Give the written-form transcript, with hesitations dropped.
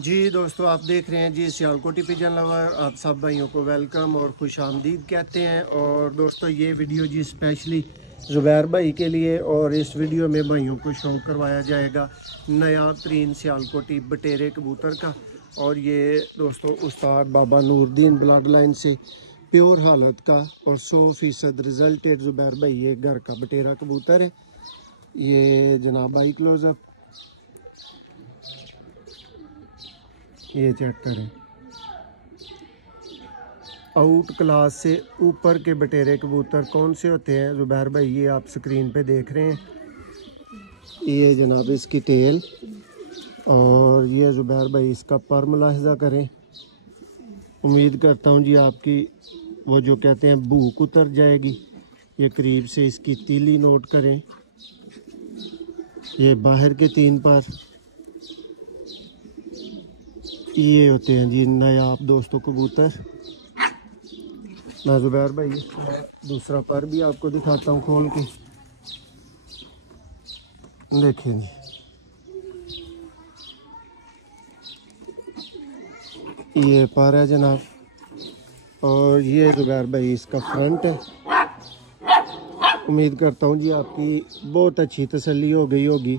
जी दोस्तों, आप देख रहे हैं जी सियालकोटी पिजन लवर। आप सब भाइयों को वेलकम और खुश आमदीद कहते हैं। और दोस्तों ये वीडियो जी स्पेशली ज़ुबैर भाई के लिए, और इस वीडियो में भाइयों को शौक़ करवाया जाएगा नया तरीन सियालकोटी बटेरे कबूतर का। और ये दोस्तों उस्ताद बाबा नूरदीन ब्लड लाइन से प्योर हालत का और 100% रिजल्टेड ज़ुबैर भाई ये घर का बटेरा कबूतर है। ये जनाब भाई क्लोज़अप, ये चेक करें। आउट क्लास से ऊपर के बटेरे कबूतर कौन से होते हैं ज़ुबैर भाई, ये आप स्क्रीन पे देख रहे हैं। ये जनाब इसकी टेल, और ये ज़ुबैर भाई इसका पर मुलाहिज़ा करें। उम्मीद करता हूँ जी आपकी वो जो कहते हैं भूख उतर जाएगी। ये करीब से इसकी तीली नोट करें। ये बाहर के 3 पर ये होते हैं जी नायाब दोस्तों कबूतर। ना ज़ुबैर भाई दूसरा पर भी आपको दिखाता हूँ खोल के, देखें जी। ये पर है जनाब, और ये ज़ुबैर भाई इसका फ्रंट है। उम्मीद करता हूँ जी आपकी बहुत अच्छी तसल्ली हो गई होगी।